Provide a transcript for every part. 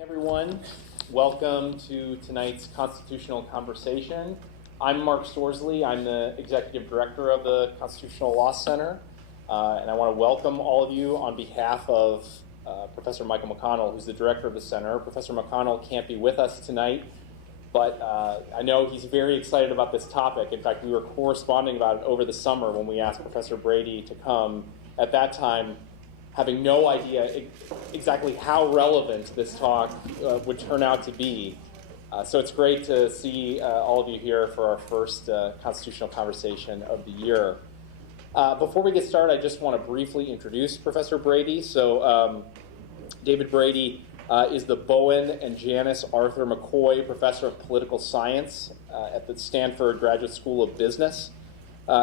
Everyone, welcome to tonight's Constitutional Conversation. I'm Mark Storsley. I'm the Executive Director of the Constitutional Law Center, and I want to welcome all of you on behalf of Professor Michael McConnell, who's the Director of the Center. Professor McConnell can't be with us tonight, but I know he's very excited about this topic. In fact, we were corresponding about it over the summer when we asked Professor Brady to come. At that time, having no idea exactly how relevant this talk would turn out to be. So it's great to see all of you here for our first constitutional conversation of the year. Before we get started, I just want to briefly introduce Professor Brady. So David Brady is the Bowen and Janice Arthur McCoy Professor of Political Science at the Stanford Graduate School of Business.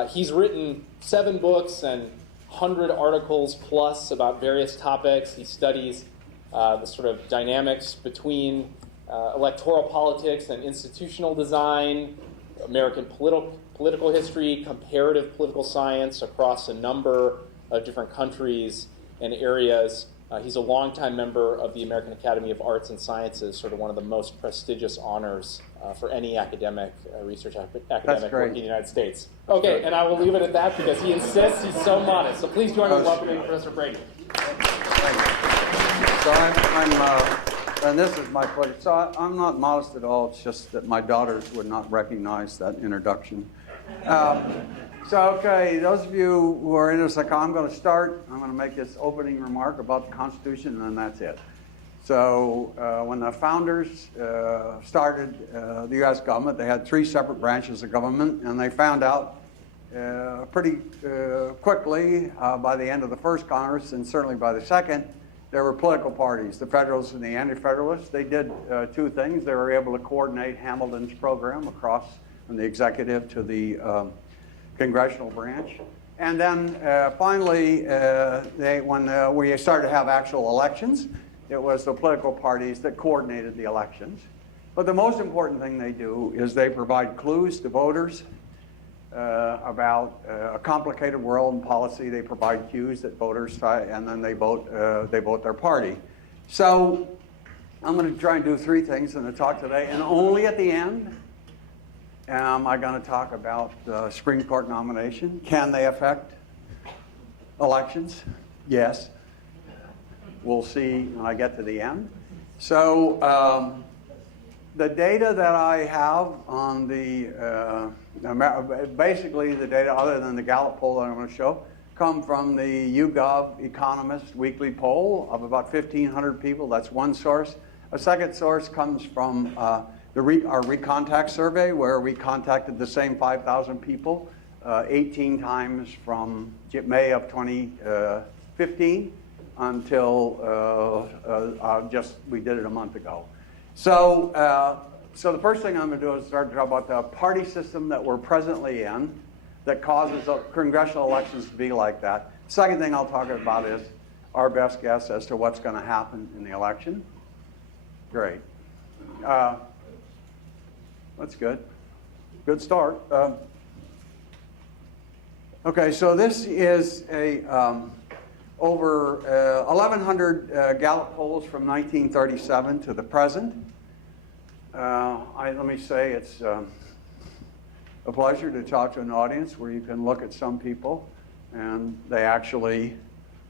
He's written 7 books and 100 articles plus about various topics. He studies the sort of dynamics between electoral politics and institutional design, American political history, comparative political science across a number of different countries and areas. He's a longtime member of the American Academy of Arts and Sciences, sort of one of the most prestigious honors for any academic, research academic work in the United States. Okay, and I will leave it at that because he insists. He's so modest. So please join me in welcoming Professor Brady. So and this is my pleasure. So I'm not modest at all. It's just that my daughters would not recognize that introduction. Okay, those of you who are interested, I'm going to start. I'm going to make this opening remark about the Constitution, and then that's it. So when the founders started the U.S. government, they had 3 separate branches of government, and they found out pretty quickly by the end of the first Congress, and certainly by the second, there were political parties, the Federalists and the Anti-Federalists. They did 2 things. They were able to coordinate Hamilton's program across from the executive to the congressional branch. And then finally, when we started to have actual elections, it was the political parties that coordinated the elections. But the most important thing they do is they provide clues to voters about a complicated world and policy. They provide cues that voters try, and then they vote their party. So I'm going to try and do 3 things in the talk today, and only at the end am I going to talk about the Supreme Court nomination. Can they affect elections? Yes. We'll see when I get to the end. So the data that I have on the, basically the data other than the Gallup poll that I'm going to show, come from the YouGov Economist weekly poll of about 1,500 people. That's one source. A second source comes from our Recontact survey, where we contacted the same 5,000 people 18 times from May of 2015 until we did it a month ago. So the first thing I'm going to do is start to talk about the party system that we're presently in that causes congressional elections to be like that. Second thing I'll talk about is our best guess as to what's going to happen in the election. Great. That's good. Good start. Okay, so this is a over 1,100 Gallup polls from 1937 to the present. Let me say it's a pleasure to talk to an audience where you can look at some people and they actually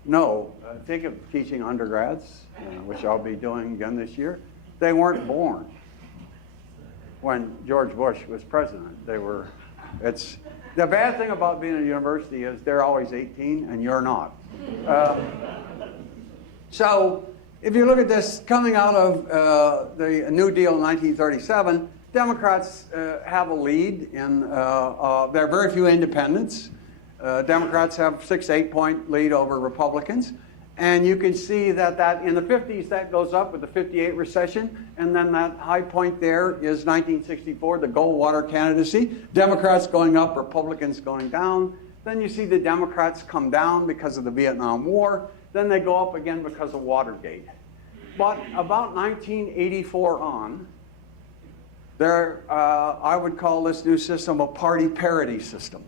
know. Think of teaching undergrads, which I'll be doing again this year. They weren't born when George Bush was president. They were. It's the bad thing about being at a university is they're always 18 and you're not. So if you look at this coming out of the New Deal in 1937, Democrats have a lead in. There are very few independents. Democrats have 6 to 8 point lead over Republicans. And you can see that in the 50s, that goes up with the 58 recession. And then that high point there is 1964, the Goldwater candidacy. Democrats going up, Republicans going down. Then you see the Democrats come down because of the Vietnam War. Then they go up again because of Watergate. But about 1984 on, I would call this new system a party parity system.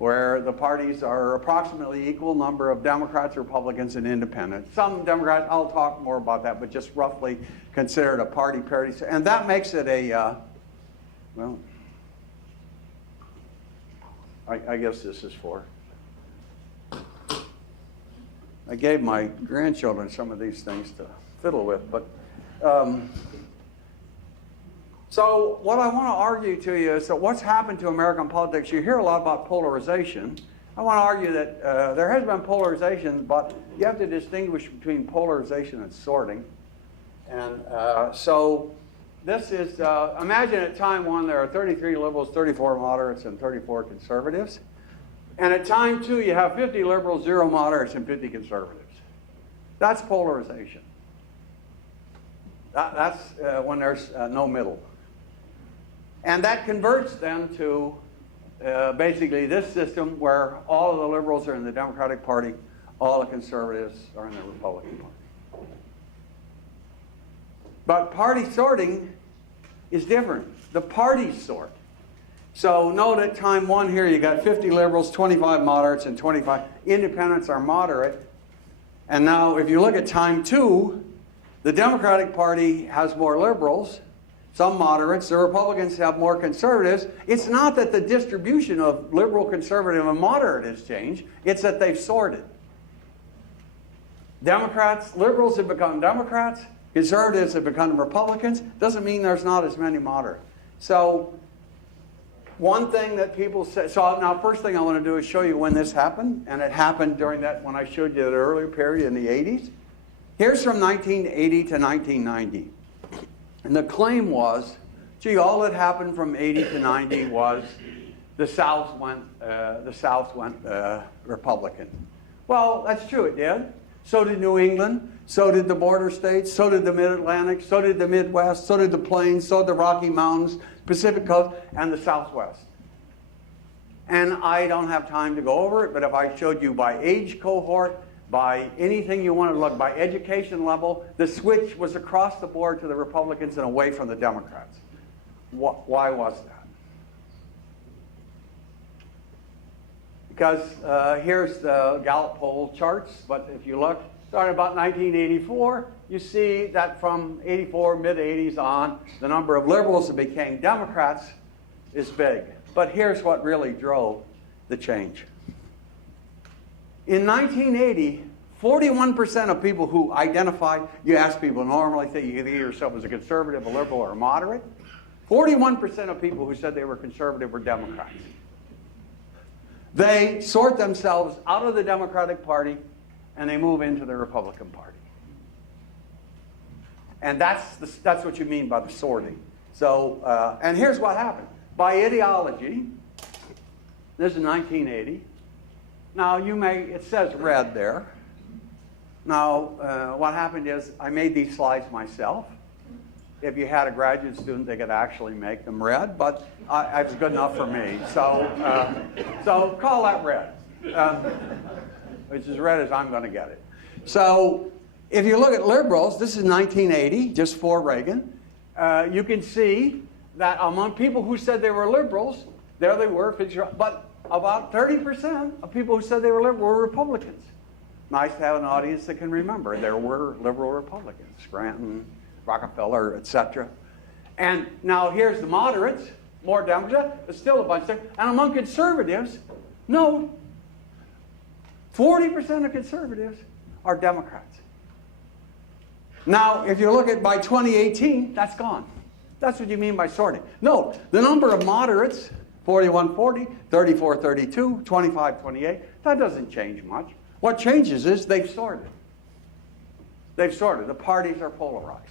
where the parties are approximately equal number of Democrats, Republicans, and independents. Some Democrats, I'll talk more about that, but just roughly considered a party parity. And that makes it a, well, I guess this is for, I gave my grandchildren some of these things to fiddle with, but so what I want to argue to you is that what's happened to American politics, you hear a lot about polarization. I want to argue that there has been polarization, but you have to distinguish between polarization and sorting. And so this is, imagine at time one there are 33 liberals, 34 moderates, and 34 conservatives. And at time two you have 50 liberals, 0 moderates, and 50 conservatives. That's polarization. That's when there's no middle. And that converts then to basically this system where all of the liberals are in the Democratic Party, all the conservatives are in the Republican Party. But party sorting is different. The parties sort. So note at time one here you got 50 liberals, 25 moderates, and 25 independents are moderate. And now if you look at time two, the Democratic Party has more liberals, some moderates. The Republicans have more conservatives. It's not that the distribution of liberal, conservative, and moderate has changed. It's that they've sorted. Democrats, liberals have become Democrats. Conservatives have become Republicans. Doesn't mean there's not as many moderates. So one thing that people say, so now first thing I want to do is show you when this happened. And it happened during that, when I showed you the earlier period in the 80s. Here's from 1980 to 1990. And the claim was, gee, all that happened from 80 to 90 was the South went Republican. Well, that's true, it did. So did New England, so did the border states, so did the Mid-Atlantic, so did the Midwest, so did the Plains, so did the Rocky Mountains, Pacific Coast, and the Southwest. And I don't have time to go over it, but if I showed you by age cohort, by anything you wanted to look, by education level, the switch was across the board to the Republicans and away from the Democrats. Why was that? Because here's the Gallup poll charts, but if you look, starting about 1984, you see that from 84, mid-80s on, the number of liberals that became Democrats is big. But here's what really drove the change. In 1980, 41% of people who identified, you ask people normally, think you either yourself as a conservative, a liberal, or a moderate. 41% of people who said they were conservative were Democrats. They sort themselves out of the Democratic Party and they move into the Republican Party. And that's what you mean by the sorting. So, and here's what happened. By ideology, this is 1980. Now, it says red there. Now, what happened is I made these slides myself. If you had a graduate student, they could actually make them red, but it was good enough for me. So call that red, which is as red as I'm going to get it. So if you look at liberals, this is 1980, just for Reagan. You can see that among people who said they were liberals, there they were, but about 30% of people who said they were liberal were Republicans. Nice to have an audience that can remember. There were liberal Republicans, Scranton, Rockefeller, etc. And now here's the moderates, more Democrats, but still a bunch there. And among conservatives, no, 40% of conservatives are Democrats. Now, if you look at by 2018, that's gone. That's what you mean by sorting. No, the number of moderates, 41-40, 34-32, 25-28, that doesn't change much. What changes is they've sorted. They've sorted. The parties are polarized.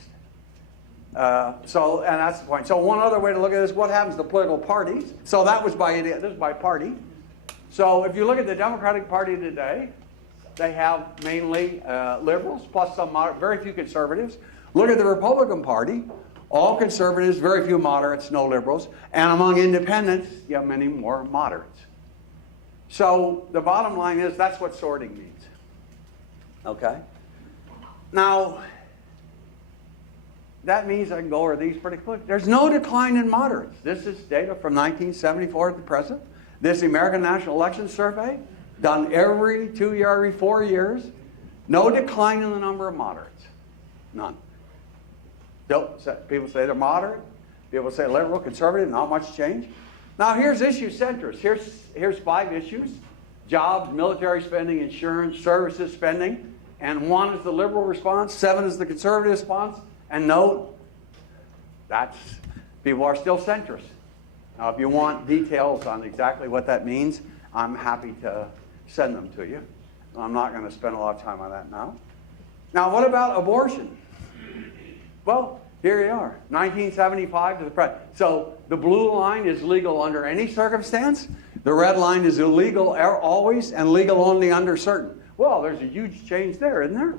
And that's the point. So one other way to look at this, what happens to political parties? So that was this is by party. So if you look at the Democratic Party today, they have mainly liberals, plus some very few conservatives. Look at the Republican Party, all conservatives, very few moderates, no liberals. And among independents, you have many more moderates. So the bottom line is that's what sorting means. Okay? Now, that means I can go over these pretty quick. There's no decline in moderates. This is data from 1974 to the present. This is the American National Election Survey, done every 2 year, every 4 years. No decline in the number of moderates. None. People say they're moderate. People say liberal, conservative, not much change. Now here's issue centers. Here's 5 issues. Jobs, military spending, insurance, services spending. And 1 is the liberal response, 7 is the conservative response. And note, people are still centrists. Now if you want details on exactly what that means, I'm happy to send them to you. I'm not going to spend a lot of time on that now. Now what about abortion? Well, here you are, 1975 to the present. So the blue line is legal under any circumstance. The red line is illegal always and legal only under certain. Well, there's a huge change there, isn't there?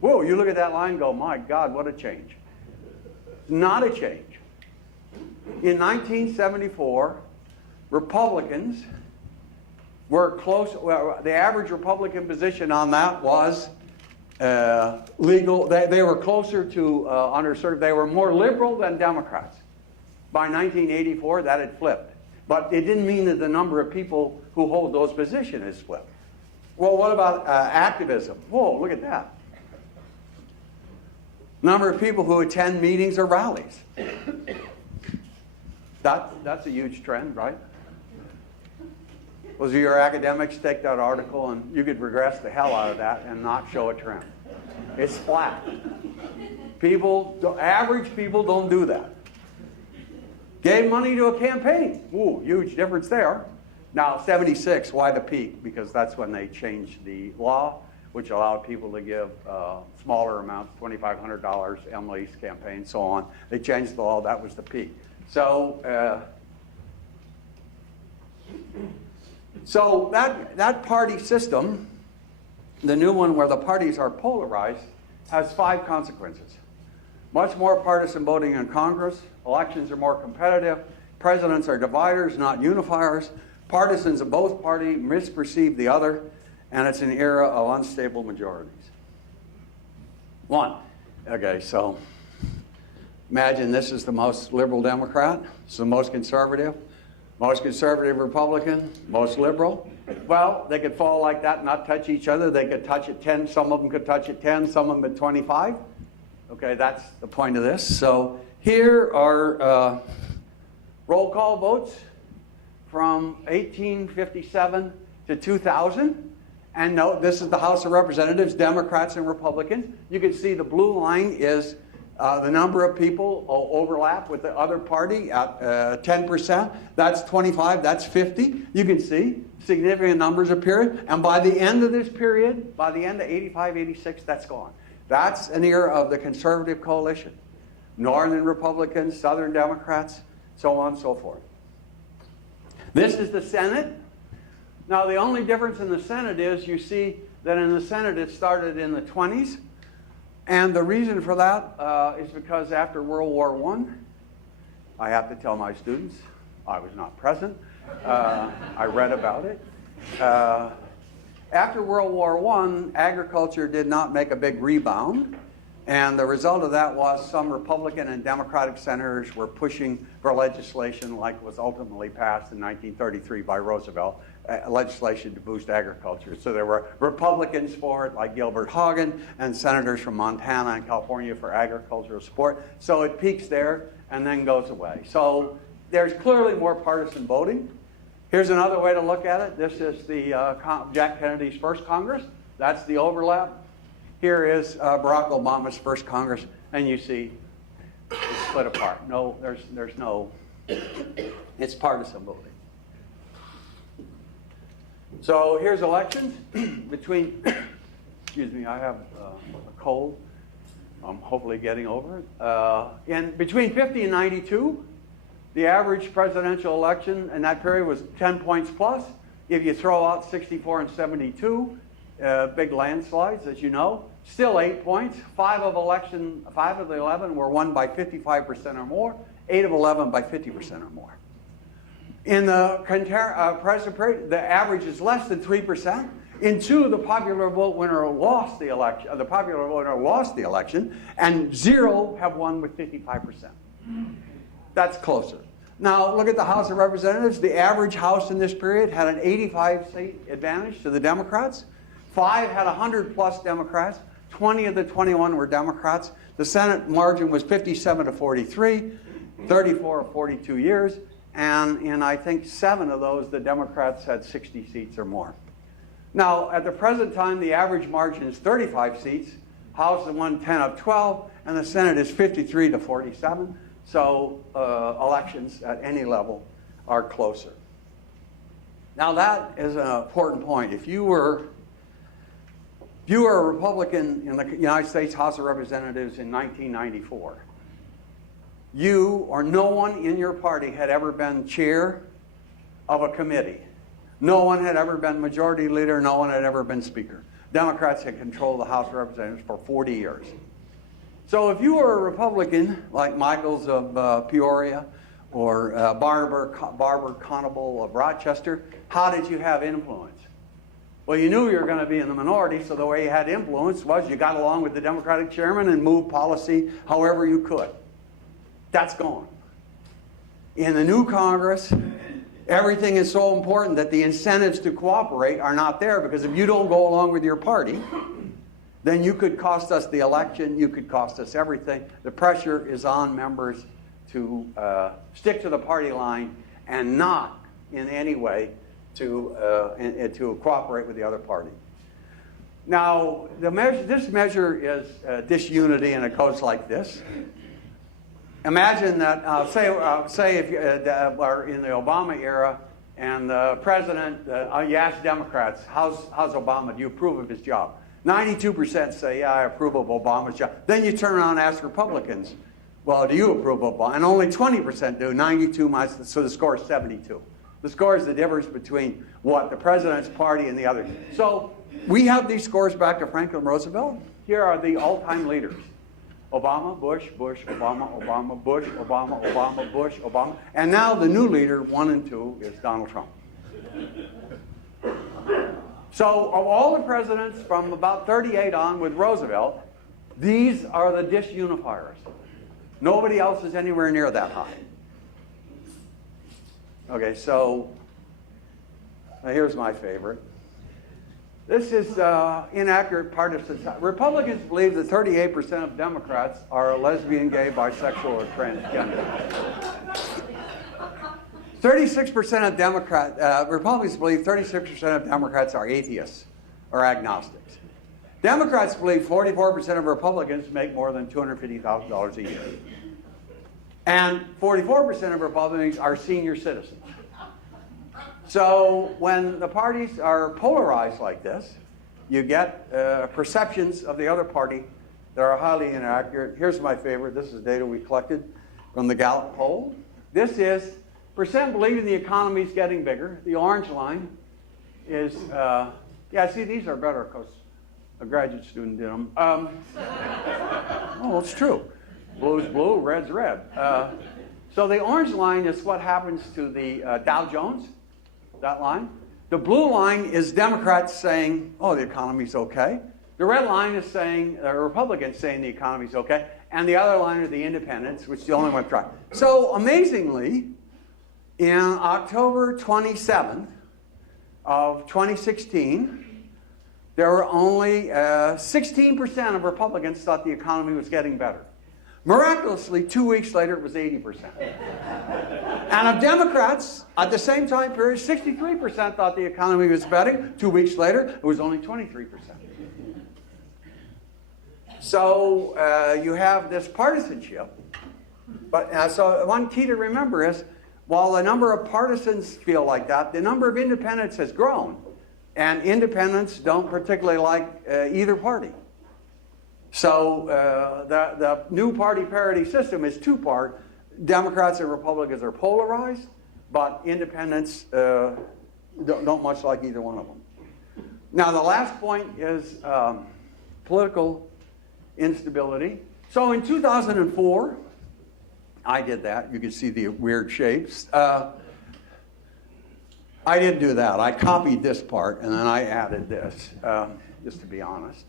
Whoa, you look at that line and go, my God, what a change. Not a change. In 1974, Republicans were close, well, the average Republican position on that was legal. They were closer to underserved. They were more liberal than Democrats. By 1984, that had flipped. But it didn't mean that the number of people who hold those positions has flipped. Well, what about activism? Whoa, look at that. Number of people who attend meetings or rallies. That's a huge trend, right? Well, your academics take that article and you could regress the hell out of that and not show a trend. It's flat. Average people don't do that. Gave money to a campaign. Ooh, huge difference there. Now, 76, why the peak? Because that's when they changed the law, which allowed people to give smaller amounts, $2,500, Emily's campaign, so on. They changed the law. That was the peak. So that party system, the new one where the parties are polarized, has 5 consequences. Much more partisan voting in Congress. Elections are more competitive. Presidents are dividers, not unifiers. Partisans of both parties misperceive the other. And it's an era of unstable majorities. 1. Okay, so imagine this is the most liberal Democrat. It's the most conservative Republican, most liberal. Well, they could fall like that and not touch each other. They could touch at 10. Some of them could touch at 10, some of them at 25. Okay, that's the point of this. So here are roll call votes from 1857 to 2000. And note, this is the House of Representatives, Democrats and Republicans. You can see the blue line is the number of people overlap with the other party at 10%. That's 25, that's 50. You can see significant numbers appear. And by the end of this period, by the end of 85, 86, that's gone. That's an era of the conservative coalition. Northern Republicans, Southern Democrats, so on and so forth. This is the Senate. Now, the only difference in the Senate is you see that in the Senate it started in the 20s. And the reason for that is because after World War I have to tell my students, I was not present. I read about it. After World War I, agriculture did not make a big rebound. And the result of that was some Republican and Democratic senators were pushing for legislation like was ultimately passed in 1933 by Roosevelt, legislation to boost agriculture. So there were Republicans for it, like Gilbert Hagen, and senators from Montana and California for agricultural support. So it peaks there and then goes away. So there's clearly more partisan voting. Here's another way to look at it. This is the Jack Kennedy's first Congress. That's the overlap. Here is Barack Obama's first Congress, and you see it's split apart. No, there's no, it's partisan voting. So here's elections between, excuse me, I have a cold. I'm hopefully getting over it. And between 50 and 92, the average presidential election in that period was 10 points plus. If you throw out 64 and 72, big landslides, as you know, still 8 points. 5 of the 11 were won by 55% or more. 8 of 11 by 50% or more. In the present period, the average is less than 3%. In 2, the popular vote winner lost the election. The popular voter lost the election, and 0 have won with 55%. That's closer. Now, look at the House of Representatives. The average House in this period had an 85-seat advantage to the Democrats. 5 had 100-plus Democrats. 20 of the 21 were Democrats. The Senate margin was 57 to 43, 34 or 42 years. And in, I think, 7 of those, the Democrats had 60 seats or more. Now, at the present time, the average margin is 35 seats. House won 10 of 12, and the Senate is 53 to 47. So elections at any level are closer. Now, that is an important point. If you were a Republican in the United States House of Representatives in 1994, you or no one in your party had ever been chair of a committee. No one had ever been majority leader. No one had ever been speaker. Democrats had controlled the House of Representatives for 40 years. So if you were a Republican, like Michaels of Peoria or Barbara Conable of Rochester, how did you have influence? Well, you knew you were going to be in the minority, so the way you had influence was you got along with the Democratic chairman and moved policy however you could. That's gone. In the new Congress, everything is so important that the incentives to cooperate are not there, because if you don't go along with your party, then you could cost us the election, you could cost us everything. The pressure is on members to stick to the party line and not in any way to cooperate with the other party. Now, this measure is disunity, and it goes like this. Imagine that, say if we're in the Obama era, and the president, you ask Democrats, how's Obama? Do you approve of his job? 92% say, yeah, I approve of Obama's job. Then you turn around and ask Republicans, well, do you approve of Obama? And only 20% do, 92 minus, so the score is 72. The score is the difference between what the president's party and the others. So we have these scores back to Franklin Roosevelt. Here are the all-time leaders. Obama, Bush, Bush, Obama, Obama, Bush, Obama, Obama, Bush, Obama. And now the new leader, 1 and 2, is Donald Trump. So of all the presidents from about 38 on with Roosevelt, these are the disunifiers. Nobody else is anywhere near that high. Okay, so here's my favorite. This is inaccurate partisan. Republicans believe that 38% of Democrats are lesbian, gay, bisexual, or transgender. 36% of Republicans believe 36% of Democrats are atheists or agnostics. Democrats believe 44% of Republicans make more than $250,000 a year. And 44% of Republicans are senior citizens. So when the parties are polarized like this, you get perceptions of the other party that are highly inaccurate. Here's my favorite. This is data we collected from the Gallup poll. This is percent believing the economy is getting bigger. The orange line is, yeah, see, these are better because a graduate student did them. Oh, it's true. Blue's blue, red's red. So the orange line is what happens to the Dow Jones, that line. The blue line is Democrats saying, oh, the economy's okay. The red line is saying, Republicans saying the economy's okay. And the other line are the independents, which is the only one trying. So amazingly, in October 27th of 2016, there were only 16% of Republicans thought the economy was getting better. Miraculously, 2 weeks later, it was 80%. And of Democrats, at the same time period, 63% thought the economy was better. 2 weeks later, it was only 23%. So you have this partisanship. But so one key to remember is, while the number of partisans feel like that, the number of independents has grown. And independents don't particularly like either party. So the new party parity system is two-part. Democrats and Republicans are polarized, but independents don't much like either one of them. Now, the last point is political instability. So in 2004, I did that. You can see the weird shapes. I didn't do that. I copied this part, and then I added this, just to be honest.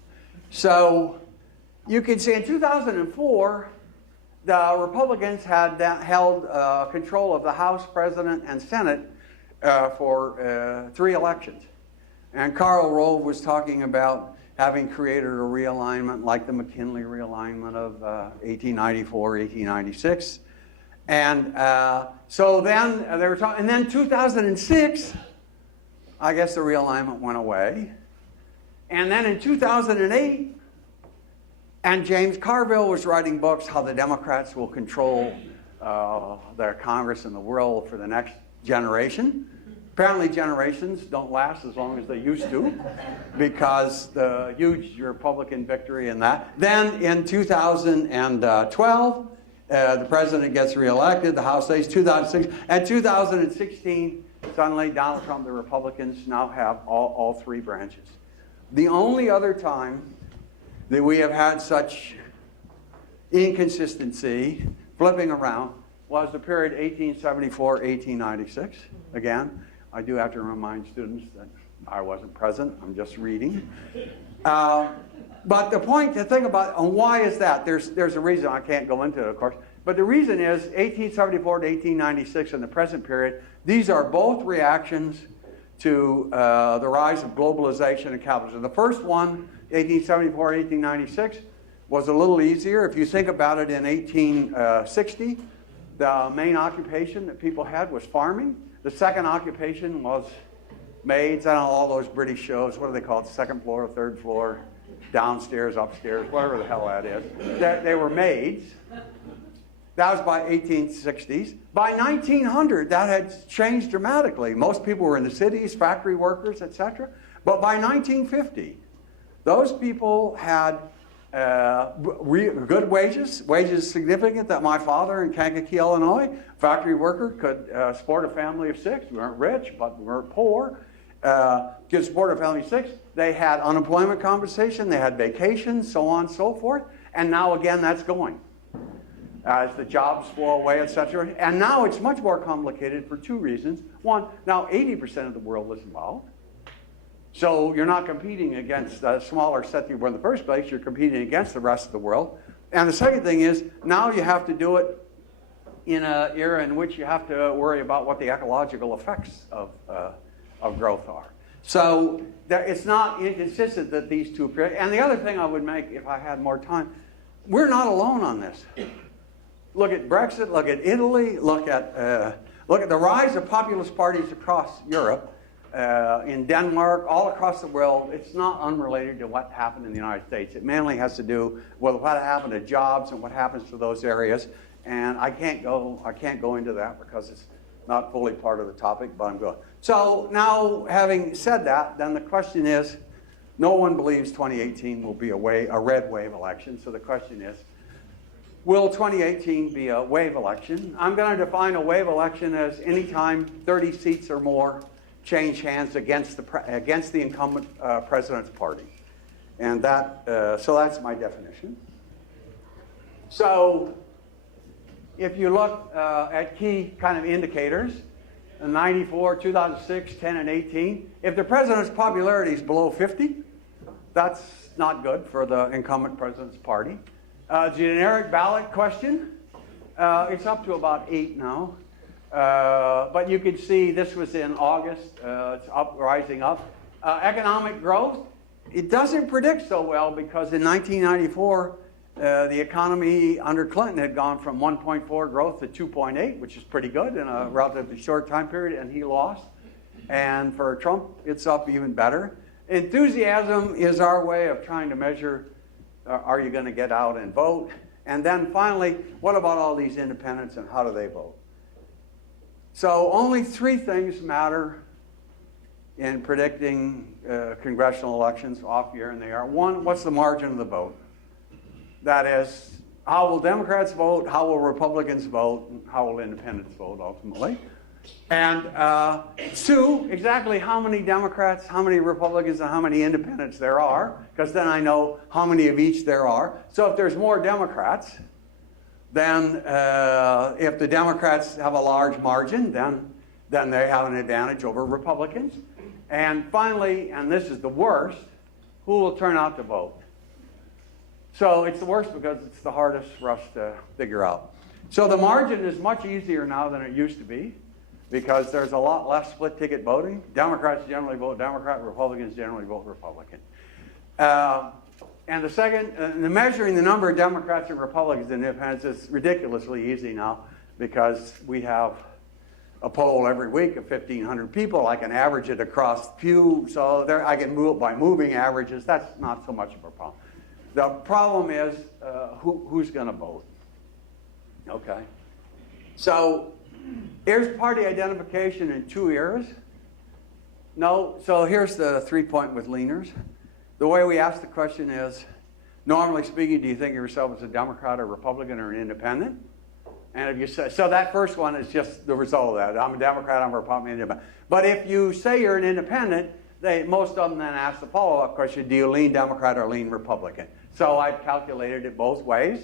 So you can see in 2004, the Republicans had held control of the House, President, and Senate for 3 elections. And Karl Rove was talking about having created a realignment like the McKinley realignment of 1894, 1896. And so then they were talking, and then 2006, I guess the realignment went away. And then in 2008, and James Carville was writing books, how the Democrats will control their Congress and the world for the next generation. Apparently generations don't last as long as they used to because the huge Republican victory in that. Then in 2012, the president gets reelected, the House stays 2006. And 2016, suddenly Donald Trump, the Republicans now have all 3 branches. The only other time that we have had such inconsistency, flipping around, was the period 1874-1896. Again, I do have to remind students that I wasn't present, I'm just reading. But the point to think about, and why is that? There's a reason, I can't go into it, of course. But the reason is 1874 to 1896 in the present period, these are both reactions to the rise of globalization and capitalism. The first one, 1874, 1896, was a little easier. If you think about it, in 1860, the main occupation that people had was farming. The second occupation was maids. I don't know, all those British shows, what do they call it? Second floor, third floor, downstairs, upstairs, whatever the hell that is. They were maids. That was by 1860s. By 1900, that had changed dramatically. Most people were in the cities, factory workers, etc. But by 1950, those people had good wages significant that my father in Kankakee, Illinois, factory worker, could support a family of 6. We weren't rich, but we weren't poor. Could support a family of 6. They had unemployment compensation, they had vacations, so on and so forth. And now again, that's going as the jobs flow away, etc. And now it's much more complicated for 2 reasons. One, now 80% of the world is involved. So you're not competing against a smaller set that you were in the first place, you're competing against the rest of the world. And the second thing is, now you have to do it in an era in which you have to worry about what the ecological effects of growth are. So it's not inconsistent that these 2 periods. And the other thing I would make, if I had more time, we're not alone on this. Look at Brexit, look at Italy, look at the rise of populist parties across Europe. In Denmark, all across the world. It's not unrelated to what happened in the United States. It mainly has to do with what happened to jobs and what happens to those areas. And I can't go into that because it's not fully part of the topic, but I'm going. So now, having said that, then the question is, no one believes 2018 will be a red wave election. So the question is, will 2018 be a wave election? I'm going to define a wave election as any time 30 seats or more change hands against the incumbent president's party. And so that's my definition. So if you look at key kind of indicators, 94, 2006, 10, and 18, if the president's popularity is below 50, that's not good for the incumbent president's party. Generic ballot question, it's up to about 8 now. But you can see this was in August. It's rising up. Economic growth, it doesn't predict so well because in 1994, the economy under Clinton had gone from 1.4 growth to 2.8, which is pretty good in a relatively short time period, and he lost. And for Trump, it's up even better. Enthusiasm is our way of trying to measure, are you going to get out and vote? And then finally, what about all these independents and how do they vote? So only 3 things matter in predicting congressional elections off year, and they are: 1, what's the margin of the vote? That is, how will Democrats vote, how will Republicans vote, and how will independents vote ultimately? And 2, exactly how many Democrats, how many Republicans, and how many independents there are, because then I know how many of each there are. So if there's more Democrats, then if the Democrats have a large margin, then they have an advantage over Republicans. And finally, and this is the worst, who will turn out to vote? So it's the worst because it's the hardest for us to figure out. So the margin is much easier now than it used to be because there's a lot less split ticket voting. Democrats generally vote Democrat, Republicans generally vote Republican. And the second, measuring the number of Democrats and Republicans and independents is ridiculously easy now because we have a poll every week of 1,500 people. I can average it across Pew, so there, I can move by moving averages. That's not so much of a problem. The problem is who's going to vote. Okay. So here's party identification in 2 years. No, so here's the 3-point with leaners. The way we ask the question is, normally speaking, do you think of yourself as a Democrat or Republican or an independent? And if you say, so that first one is just the result of that. I'm a Democrat, I'm a Republican, independent. But if you say you're an independent, most of them then ask the follow-up question, do you lean Democrat or lean Republican? So I've calculated it both ways.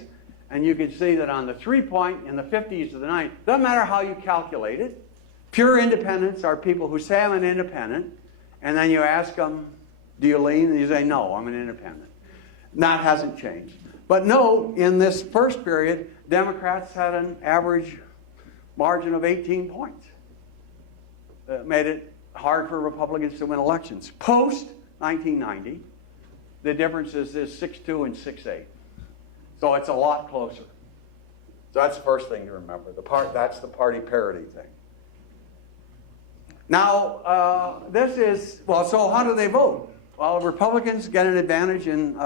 And you can see that on the 3-point in the 50s to the 90s, doesn't matter how you calculate it. Pure independents are people who say I'm an independent, and then you ask them, do you lean? And you say, no, I'm an independent. That hasn't changed. But no, in this first period, Democrats had an average margin of 18 points. It made it hard for Republicans to win elections. Post-1990, the difference is 6-2 and 6-8. So it's a lot closer. So that's the first thing to remember. That's the party parity thing. Now, this is, well, so how do they vote? Well, Republicans get an advantage in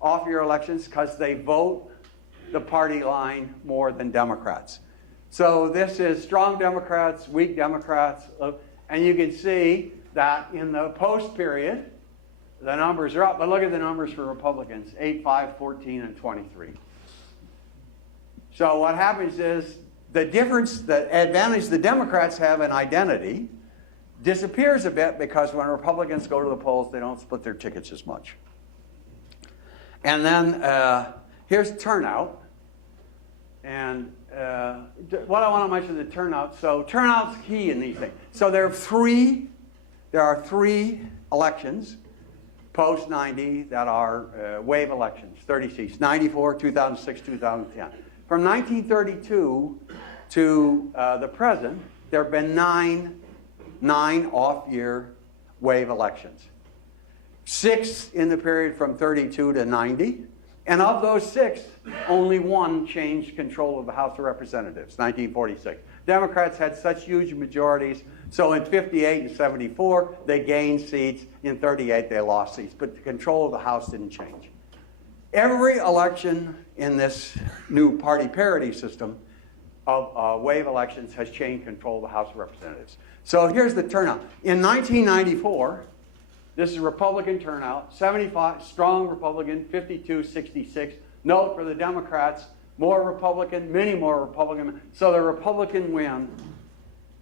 off-year elections because they vote the party line more than Democrats. So this is strong Democrats, weak Democrats, and you can see that in the post period, the numbers are up, but look at the numbers for Republicans, 8, 5, 14, and 23. So what happens is the difference, the advantage the Democrats have in identity disappears a bit because when Republicans go to the polls, they don't split their tickets as much. And then here's turnout. And what I want to mention is the turnout. So turnout's key in these things. So there are three elections post-90 that are wave elections, 30 seats, 94, 2006, 2010. From 1932 to the present, there have been nine off-year wave elections. 6 in the period from 32 to 90. And of those 6, only 1 changed control of the House of Representatives, 1946. Democrats had such huge majorities, so in 58 and 74, they gained seats. In 38, they lost seats. But the control of the House didn't change. Every election in this new party parity system of wave elections has changed control of the House of Representatives. So here's the turnout. In 1994, this is Republican turnout, 75, strong Republican, 52, 66. Note for the Democrats, more Republican, many more Republican. So the Republican win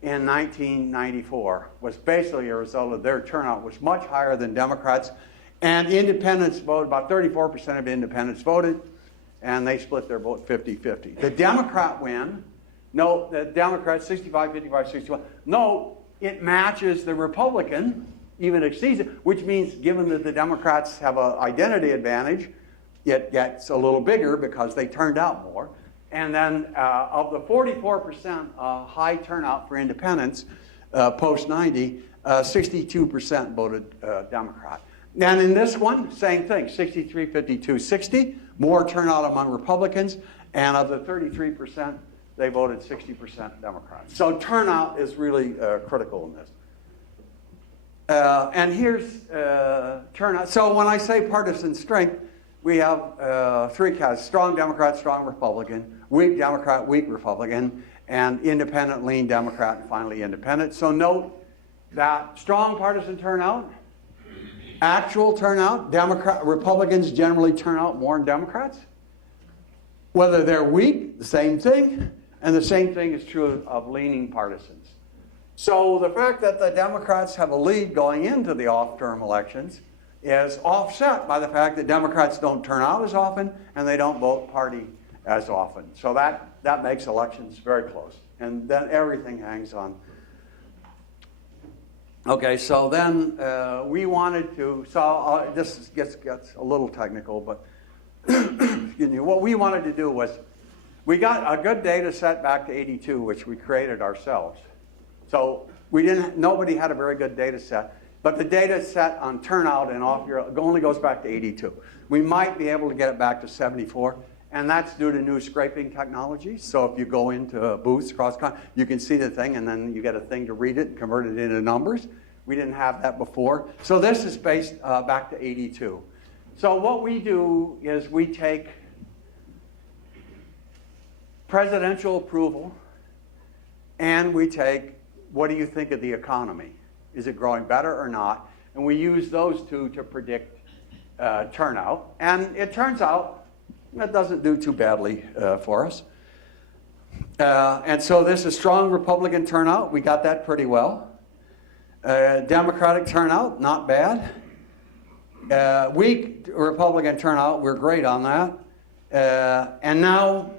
in 1994 was basically a result of their turnout was much higher than Democrats. And independents voted, about 34% of independents voted, and they split their vote 50-50. The Democrat win, note the Democrats 65, 55, 61. Note it matches the Republican, even exceeds it, which means given that the Democrats have an identity advantage, it gets a little bigger because they turned out more. And then of the 44% high turnout for independents post-90, 62% voted Democrat. And in this one, same thing, 63, 52, 60, more turnout among Republicans, and of the 33%, they voted 60% Democrats. So turnout is really critical in this. And here's turnout. So when I say partisan strength, we have 3 categories: strong Democrat, strong Republican, weak Democrat, weak Republican, and independent, lean Democrat, and finally independent. So note that strong partisan turnout, actual turnout, Republicans generally turn out more than Democrats. Whether they're weak, the same thing, and the same thing is true of leaning partisans. So the fact that the Democrats have a lead going into the off-term elections is offset by the fact that Democrats don't turn out as often and they don't vote party as often. So that makes elections very close. And then everything hangs on. Okay, so then we wanted to, so this gets a little technical, but excuse me, what we wanted to do was, we got a good data set back to 82, which we created ourselves. So nobody had a very good data set, but the data set on turnout and off year only goes back to 82. We might be able to get it back to 74, and that's due to new scraping technology. So if you go into booths you can see the thing, and then you get a thing to read it and convert it into numbers. We didn't have that before. So this is based back to 82. So what we do is we take presidential approval, and we take, what do you think of the economy? Is it growing better or not? And we use those two to predict turnout. And it turns out that doesn't do too badly for us. And so this is strong Republican turnout. We got that pretty well. Democratic turnout, not bad. Weak Republican turnout, we're great on that. And now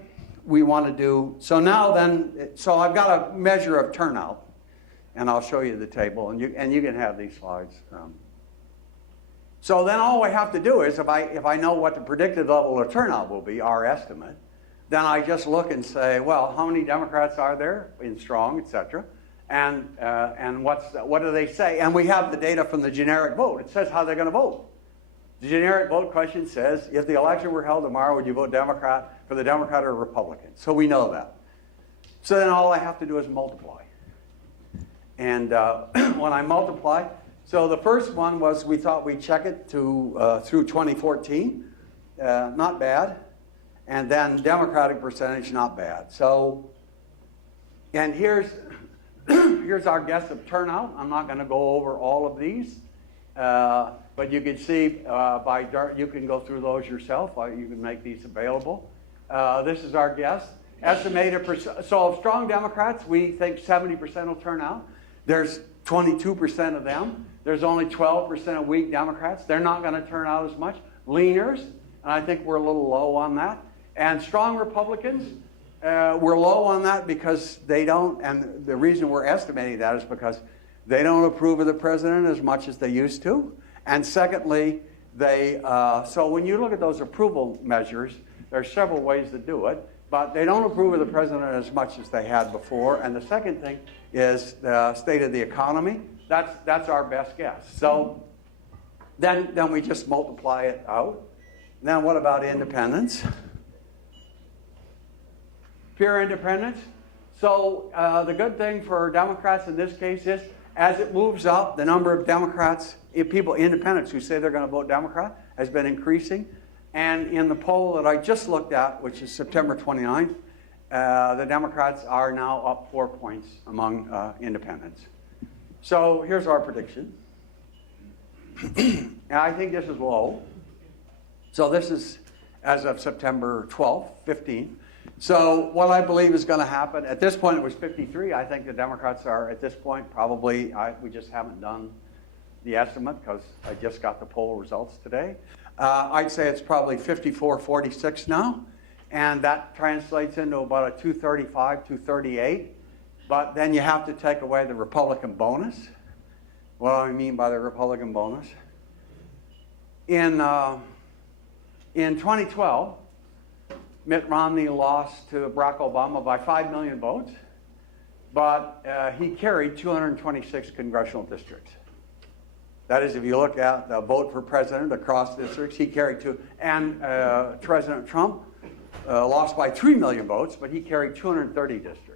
we want to do, so I've got a measure of turnout, and I'll show you the table, and you can have these slides. So then all I have to do is, if I know what the predicted level of turnout will be, our estimate, then I just look and say, well, how many Democrats are there in strong, et cetera, and what do they say? And we have the data from the generic vote. It says how they're going to vote. The generic vote question says, if the election were held tomorrow, would you vote Democrat for the Democrat or Republican? So we know that. So then all I have to do is multiply. And when I multiply, so the first one was we thought we'd check it to through 2014, not bad. And then Democratic percentage, not bad. So, and here's our guess of turnout. I'm not going to go over all of these. But you can see you can go through those yourself. You can make these available. This is our guess. Estimated so of strong Democrats, we think 70% will turn out. There's 22% of them. There's only 12% of weak Democrats. They're not going to turn out as much. Leaners, and I think we're a little low on that. And strong Republicans, we're low on that because they don't, and the reason we're estimating that is because they don't approve of the president as much as they used to. And secondly, so when you look at those approval measures, there are several ways to do it, but they don't approve of the president as much as they had before. And the second thing is the state of the economy. That's our best guess. So then we just multiply it out. Now what about independence? Pure independence. So the good thing for Democrats in this case is, as it moves up, the number of Democrats, independents who say they're going to vote Democrat, has been increasing. And in the poll that I just looked at, which is September 29th, the Democrats are now up 4 points among independents. So here's our prediction. And I think this is low. So this is as of September 12th, 15th. So what I believe is going to happen, at this point it was 53. I think the Democrats are, at this point, probably, we just haven't done the estimate because I just got the poll results today. I'd say it's probably 54-46 now, and that translates into about a 235, 238. But then you have to take away the Republican bonus. What do I mean by the Republican bonus? In 2012, Mitt Romney lost to Barack Obama by 5 million votes, but he carried 226 congressional districts. That is, if you look at the vote for president across districts, he carried two. And President Trump lost by 3 million votes, but he carried 230 districts.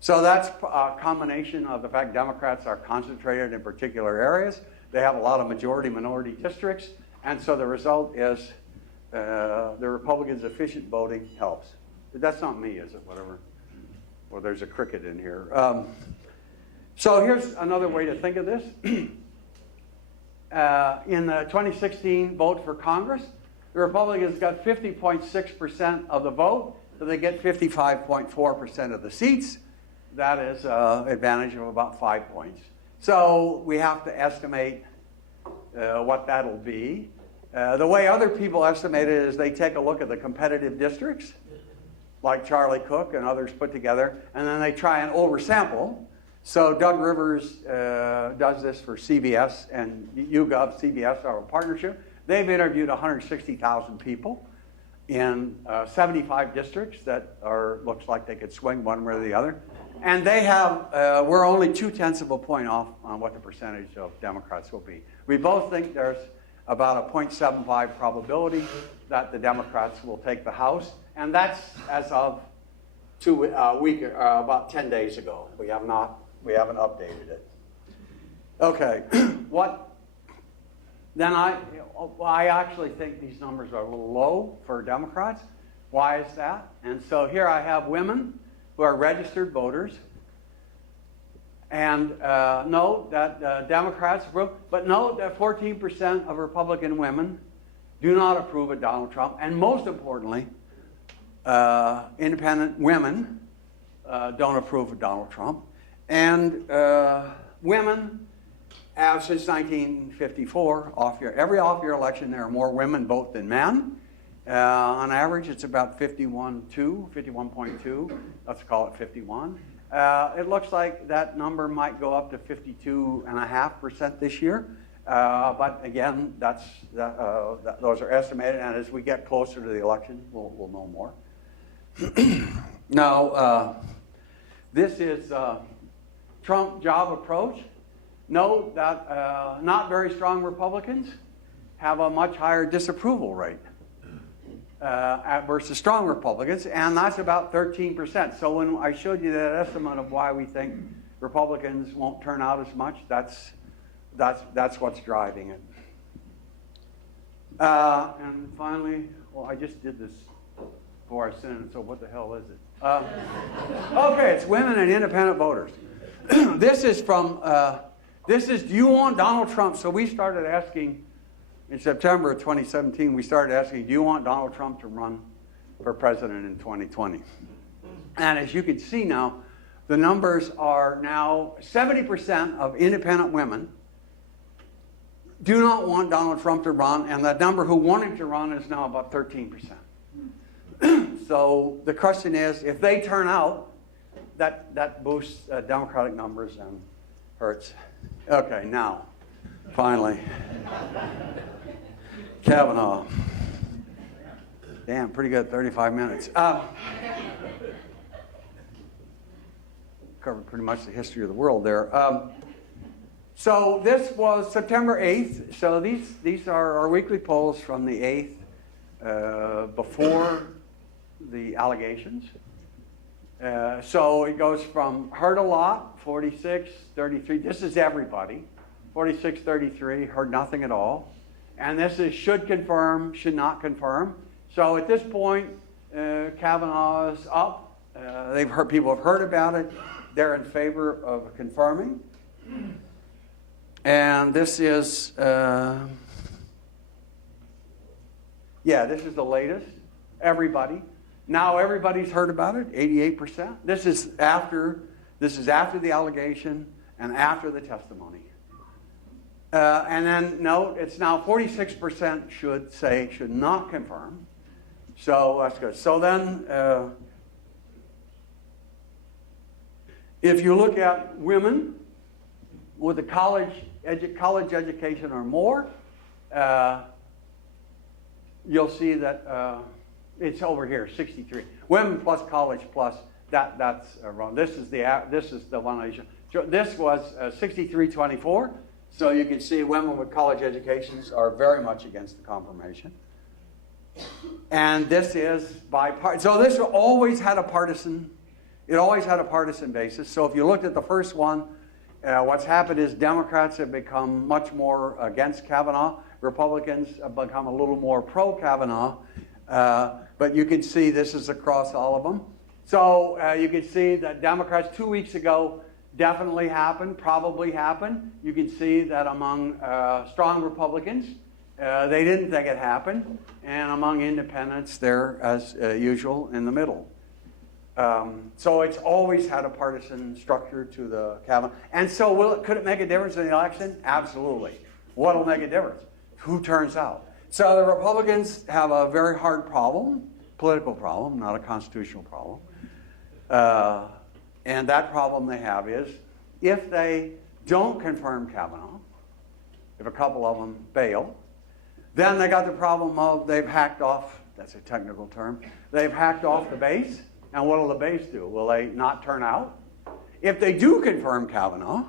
So that's a combination of the fact Democrats are concentrated in particular areas. They have a lot of majority-minority districts, and so the result is the Republicans' efficient voting helps. That's not me, is it? Whatever. Well, there's a cricket in here. So here's another way to think of this. In the 2016 vote for Congress, the Republicans got 50.6% of the vote, so they get 55.4% of the seats. That is an advantage of about 5 points. So we have to estimate what that'll be. The way other people estimate it is they take a look at the competitive districts, like Charlie Cook and others put together, and then they try and oversample. So Doug Rivers does this for CBS, and YouGov, CBS are a partnership. They've interviewed 160,000 people. in 75 districts that looks like they could swing one way or the other. And they have, we're only 0.2 of a point off on what the percentage of Democrats will be. We both think there's about a 0.75 probability that the Democrats will take the House, and that's as of about 10 days ago. We haven't updated it. Okay, then I actually think these numbers are a little low for Democrats. Why is that? And so here I have women who are registered voters. And note that Democrats approve, but note that 14% of Republican women do not approve of Donald Trump. And most importantly, independent women don't approve of Donald Trump. And women have, since 1954, every off-year election, there are more women vote than men. On average, it's about 51.2. Let's call it 51. It looks like that number might go up to 52.5% this year. But again, those are estimated, and as we get closer to the election, we'll know more. Now, this is Trump job approach. Note that not very strong Republicans have a much higher disapproval rate versus strong Republicans, and that's about 13%. So when I showed you that estimate of why we think Republicans won't turn out as much, that's what's driving it. And finally, well, I just did this before I sent it, so what the hell is it? Okay, it's women and independent voters. This is do you want Donald Trump? So we started asking, in September of 2017, we started asking, do you want Donald Trump to run for president in 2020? And as you can see now, the numbers are now 70% of independent women do not want Donald Trump to run, and the number who want him to run is now about 13%. So the question is, if they turn out, that boosts Democratic numbers and hurts. Okay, now, finally, Kavanaugh. Damn, pretty good, 35 minutes. Covered pretty much the history of the world there. So this was September 8th. So these are our weekly polls from the 8th before the allegations. So it goes from heard a lot, 46, 33. This is everybody. 46, 33, heard nothing at all. And this is should confirm, should not confirm. So at this point, Kavanaugh is up. People have heard about it. They're in favor of confirming. And this is, this is the latest. Everybody. Now everybody's heard about it, 88%. This is after the allegation and after the testimony. And then note, it's now 46% should not confirm. So that's good. So then, if you look at women with a college education or more, you'll see that it's over here, 63. Women plus college plus that's wrong. This is the one I showed. This was 63-24. So you can see women with college educations are very much against the confirmation. And this is bipartisan. So this always had a partisan. It always had a partisan basis. So if you looked at the first one, what's happened is Democrats have become much more against Kavanaugh. Republicans have become a little more pro-Kavanaugh. But you can see this is across all of them. So you can see that Democrats 2 weeks ago definitely happened, probably happened. You can see that among strong Republicans, they didn't think it happened. And among independents, they're, as usual, in the middle. So it's always had a partisan structure to the Kavanaugh. And so could it make a difference in the election? Absolutely. What will make a difference? Who turns out? So the Republicans have a very hard problem, political problem, not a constitutional problem. And that problem they have is if they don't confirm Kavanaugh, if a couple of them bail, then they got the problem of they've hacked off That's a technical term. They've hacked off the base, and what will the base do? Will they not turn out? If they do confirm Kavanaugh,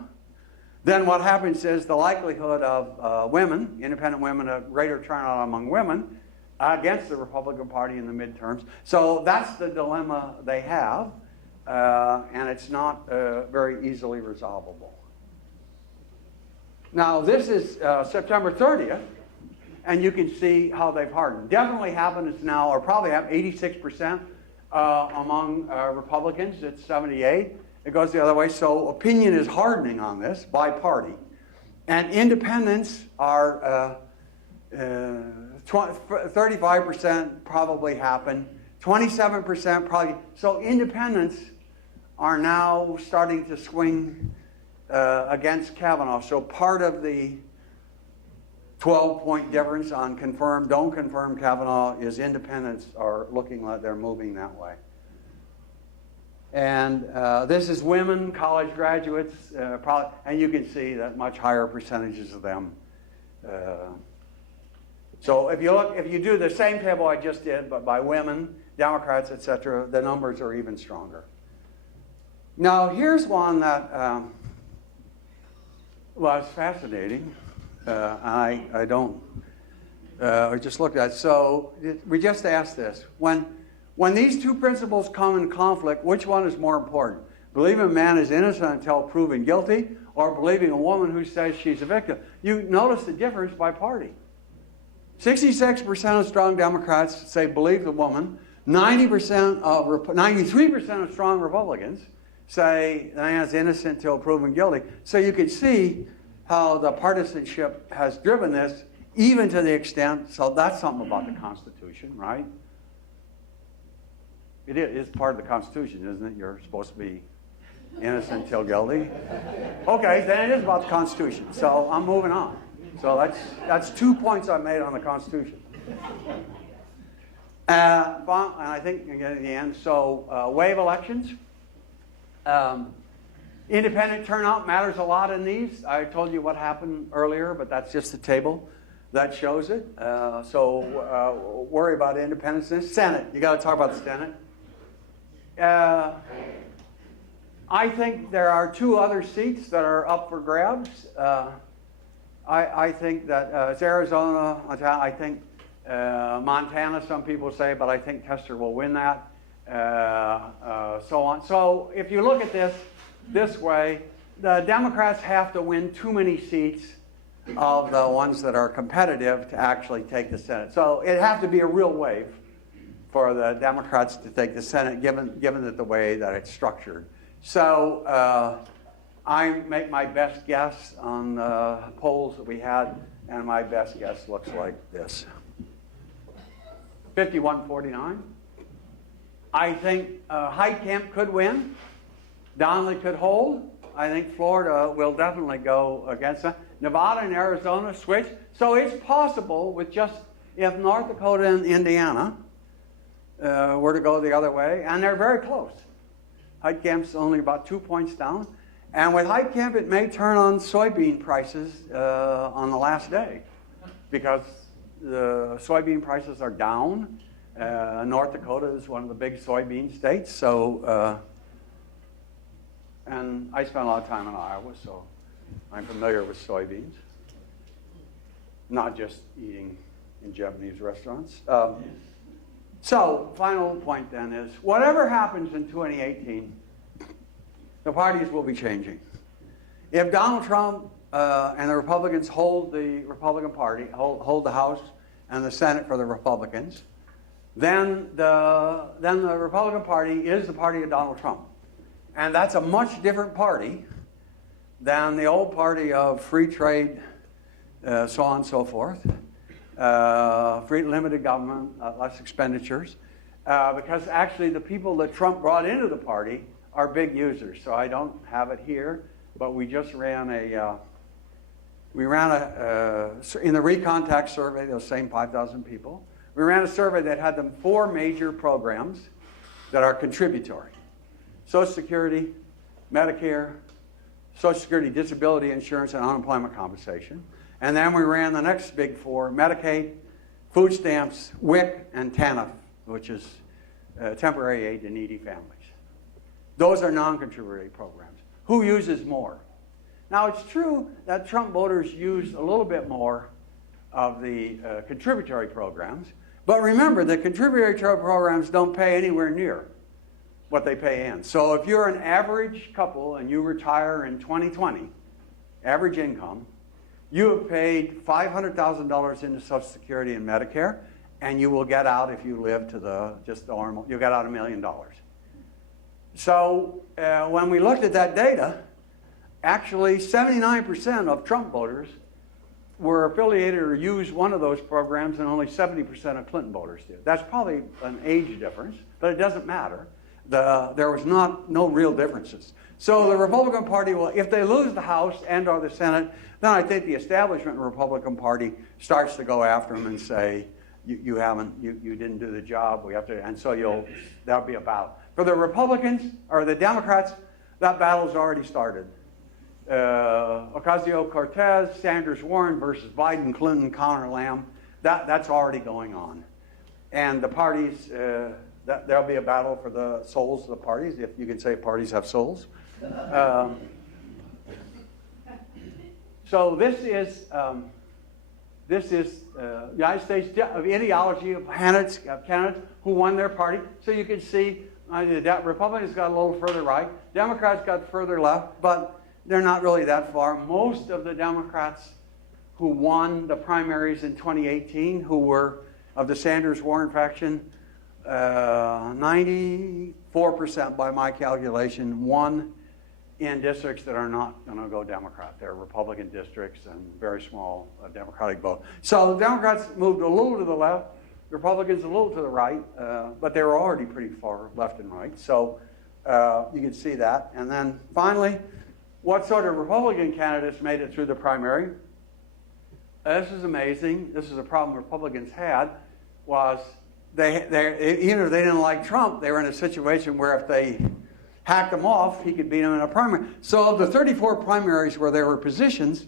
then what happens is the likelihood of women, independent women, a greater turnout among women against the Republican Party in the midterms. So that's the dilemma they have, and it's not very easily resolvable. Now, this is September 30th, and you can see how they've hardened. Definitely happens now, or probably have 86% among Republicans. It's 78%. It goes the other way. So opinion is hardening on this by party. And independents are 35% probably happen. 27% probably. So independents are now starting to swing against Kavanaugh. So part of the 12-point difference on confirm, don't confirm Kavanaugh is independents are looking like they're moving that way. And this is women, college graduates, probably, and you can see that much higher percentages of them. So if you do the same table I just did, but by women, Democrats, etc., the numbers are even stronger. Now here's one that was fascinating. I just looked at it. So we just asked this: when these two principles come in conflict, which one is more important? Believing a man is innocent until proven guilty, or believing a woman who says she's a victim? You notice the difference by party. 66% of strong Democrats say believe the woman. 93% of strong Republicans say the man is innocent until proven guilty. So you can see how the partisanship has driven this, even to the extent, so that's something about the Constitution, right? It is part of the Constitution, isn't it? You're supposed to be innocent until guilty. Okay, then it is about the Constitution. So I'm moving on. So that's 2 points I made on the Constitution. And I think again at the end. So wave elections. Independent turnout matters a lot in these. I told you what happened earlier, but that's just the table that shows it. So worry about independence. Senate. You got to talk about the Senate. I think there are two other seats that are up for grabs. I think that it's Arizona. I think Montana, some people say, but I think Tester will win that. So on. So if you look at this way, the Democrats have to win too many seats of the ones that are competitive to actually take the Senate. So it'd have to be a real wave for the Democrats to take the Senate, given that the way that it's structured. So I make my best guess on the polls that we had, and my best guess looks like this. 51-49. I think Heitkamp could win. Donnelly could hold. I think Florida will definitely go against that. Nevada and Arizona switch. So it's possible with just, if North Dakota and Indiana were to go the other way, and they're very close. Heitkamp's only about 2 points down. And with Heitkamp, it may turn on soybean prices on the last day, because the soybean prices are down. North Dakota is one of the big soybean states. So, and I spent a lot of time in Iowa, so I'm familiar with soybeans. Not just eating in Japanese restaurants. So, final point then is, whatever happens in 2018, the parties will be changing. If Donald Trump and the Republicans hold the Republican Party, hold the House and the Senate for the Republicans, then the Republican Party is the party of Donald Trump. And that's a much different party than the old party of free trade, so on and so forth, free limited government, less expenditures, because actually the people that Trump brought into the party are big users. So I don't have it here, but we just ran in the Recontact survey, those same 5,000 people, we ran a survey that had them 4 major programs that are contributory. Social Security, Medicare, Social Security disability insurance, and unemployment compensation. And then we ran the next big 4, Medicaid, food stamps, WIC, and TANF, which is temporary aid to needy families. Those are non-contributory programs. Who uses more? Now, it's true that Trump voters use a little bit more of the contributory programs, but remember, the contributory programs don't pay anywhere near what they pay in. So if you're an average couple and you retire in 2020, average income, you have paid $500,000 into Social Security and Medicare, and you will get out if you live to just the normal, you'll get out $1 million. So when we looked at that data, actually 79% of Trump voters were affiliated or used one of those programs, and only 70% of Clinton voters did. That's probably an age difference, but it doesn't matter. There was no real differences. So the Republican Party will, if they lose the House and or the Senate, then I think the establishment Republican Party starts to go after them and say, you didn't do the job, we have to, and so that'll be a battle. For the Republicans or the Democrats, that battle's already started. Ocasio-Cortez, Sanders-Warren versus Biden, Clinton, Connor, Lamb, that's already going on. And the parties, there'll be a battle for the souls of the parties, if you can say parties have souls. So this is United States ideology of candidates who won their party. So you can see Republicans got a little further right, Democrats got further left, but they're not really that far. Most of the Democrats who won the primaries in 2018, who were of the Sanders-Warren faction, 94% by my calculation, won in districts that are not going to go Democrat. They're Republican districts and very small Democratic vote. So the Democrats moved a little to the left, Republicans a little to the right, but they were already pretty far left and right. So you can see that. And then finally, what sort of Republican candidates made it through the primary? This is amazing. This is a problem Republicans had, was even if they didn't like Trump, they were in a situation where if they hacked him off, he could beat him in a primary. So of the 34 primaries where there were positions,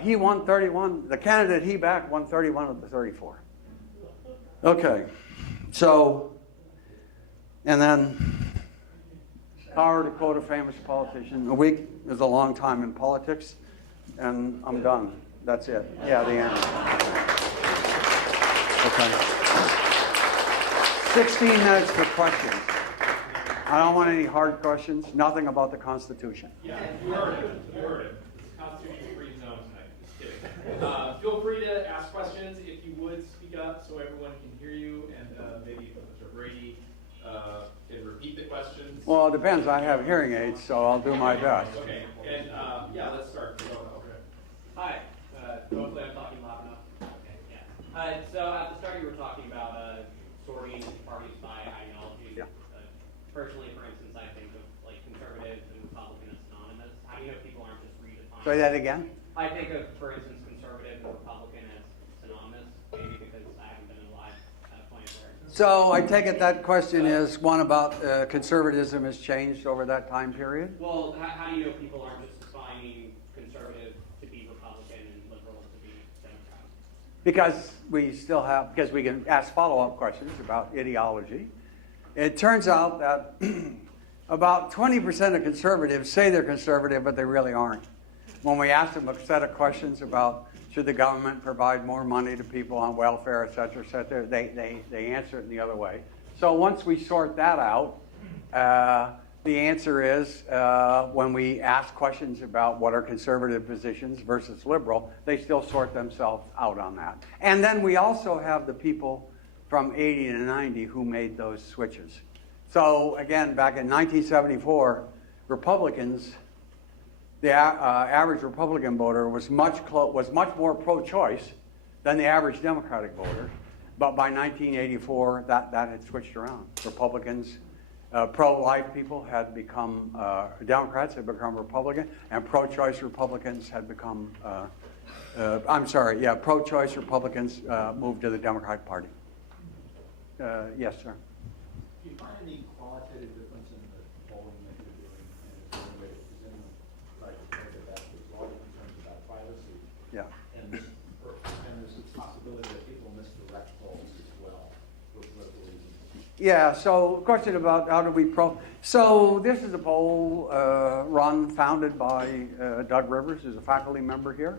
he won 31. The candidate he backed won 31 of the 34. Okay, so, and then Howard, to quote a famous politician, a week is a long time in politics, and I'm done. That's it. Yeah, the end. Okay. 16 minutes for questions. I don't want any hard questions, nothing about the Constitution. Yeah, you heard it. You heard it. It's a Constitution-free zone tonight. Just kidding. Feel free to ask questions. If you would, speak up so everyone can hear you, and maybe Professor Brady can repeat the questions. Well, it depends. I have hearing aids, so I'll do my best. Okay, and yeah, let's start. Hi. Hopefully I'm talking loud enough. Okay, yeah. So at the start you were talking about sorting parties by ideology. Yeah. Personally, for instance, I think of like conservatives and Republican as synonymous. How do you know people aren't just redefining? Say that again? I think of, for instance, conservative and Republican as synonymous, maybe because I haven't been alive at a point where... So I take it that question is one about conservatism has changed over that time period? Well, how do you know people aren't just defining conservative to be Republican and liberal to be Democrat? Because we can ask follow-up questions about ideology. It turns out that about 20% of conservatives say they're conservative, but they really aren't. When we ask them a set of questions about should the government provide more money to people on welfare, et cetera, they answer it in the other way. So once we sort that out, the answer is when we ask questions about what are conservative positions versus liberal, they still sort themselves out on that. And then we also have the people from 80 to 90 who made those switches. So again, back in 1974, Republicans, the average Republican voter was much more pro-choice than the average Democratic voter. But by 1984, that had switched around. Republicans, pro-life people had become Democrats, had become Republican, and pro-choice Republicans had become, pro-choice Republicans moved to the Democratic Party. Yes, sir. Do you find any qualitative difference in the polling that you're doing, and is there a way to present like that with large concerns about privacy? Yeah. And there's this possibility that people miss the Yeah, so question about how do we So this is a poll founded by Doug Rivers, who's a faculty member here.